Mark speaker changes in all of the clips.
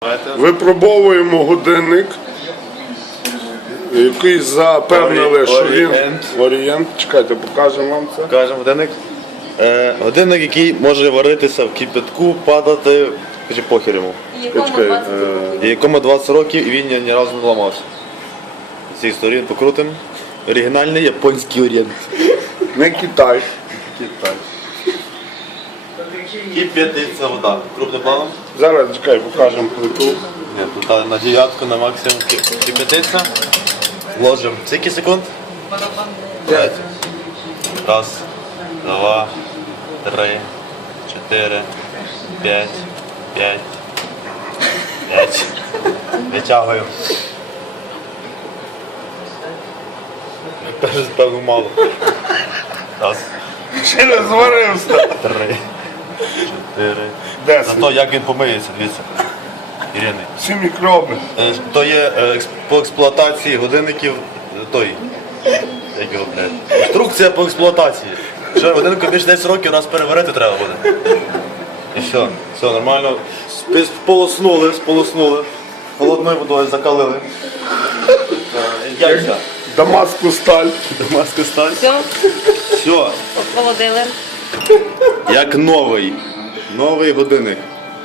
Speaker 1: Випробовуємо годинник, який запевнили, що він орієнт. Чекайте, покажемо вам це.
Speaker 2: Покажемо годинник. Годинник, який може варитися в кипятку, падати, кажи, похер йому. Якому 20 років і він ні разу не ламався. З цих сторін покрутимо. Оригінальний японський орієнт.
Speaker 1: Не Китай.
Speaker 2: Кипятиться вода. Крупним планом.
Speaker 1: Зараз, чекай, покажемо плиту.
Speaker 2: Ні, тут на дев'ятку на максимум кипятиться. Ложимо. Скільки секунд? 5. Раз, два, 3, 4, 5, 5, 5. Витягуємо. Теж, певно, мало. Раз,
Speaker 1: Ще не зварився.
Speaker 2: 3, 4.
Speaker 1: 10.
Speaker 2: Зато як він помиється, дивіться. Ірини.
Speaker 1: Всі мікроби.
Speaker 2: То є по експлуатації годинників той. Як його, блядь? Інструкція по експлуатації. Що годиннику більше 10 років, раз переварити треба буде. І все, нормально. Сполоснули. Холодною водою закалили. Яйця.
Speaker 1: Дамаску сталь.
Speaker 2: Дамаску сталь.
Speaker 3: Все,
Speaker 2: Все,
Speaker 3: охолодили.
Speaker 2: як новий. Новий годинник.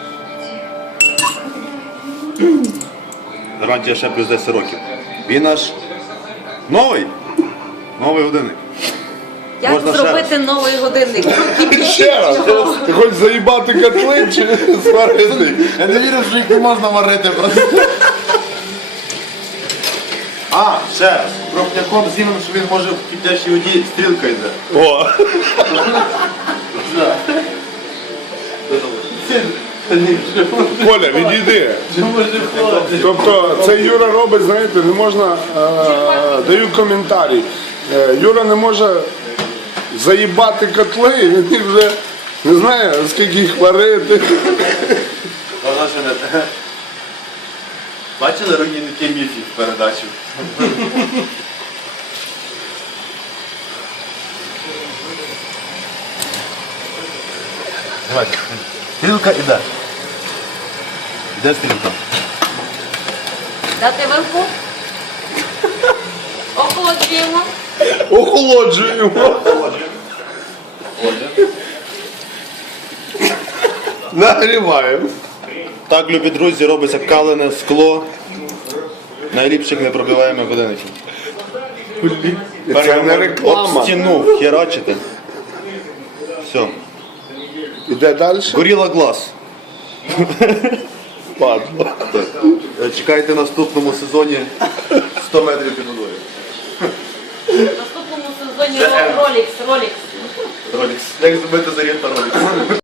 Speaker 2: Гарантія ще плюс 10 років. Він аж новий. Новий годинник.
Speaker 3: Як
Speaker 2: Можна ще
Speaker 3: зробити новий годинник?
Speaker 1: Ще раз. Ти хочеш заїбати котли чи сварити?
Speaker 2: Я не вірю, що їх не можна варити просто. Ще раз. Крупняком знімемо, що він може в кип'ячій воді стрілка йде.
Speaker 1: О. Коля, відійди. Тобто це Юра робить, знаєте, не можна, даю коментарі. Юра не може заїбати котли, він вже не знає, скільки їх варити.
Speaker 2: Бачили руйнівники міфів в передачі? Давайте. Стрілка іде. Іде стрілка.
Speaker 3: Дати вилку. Охолоджуємо.
Speaker 1: Охолоджуємо. Нагріваємо.
Speaker 2: Так, любі друзі, робиться калене скло. Найліпших непробиваємих годинників.
Speaker 1: Це не
Speaker 2: Об
Speaker 1: реклама.
Speaker 2: стіну херачите. Все.
Speaker 1: Іде далі?
Speaker 2: Горіла глаз.
Speaker 1: Падло.
Speaker 2: Чекайте в наступному сезоні 100 метрів під водою.
Speaker 3: В наступному сезоні Rolex.
Speaker 2: Ролікс. Як зробити заряд на ролікс?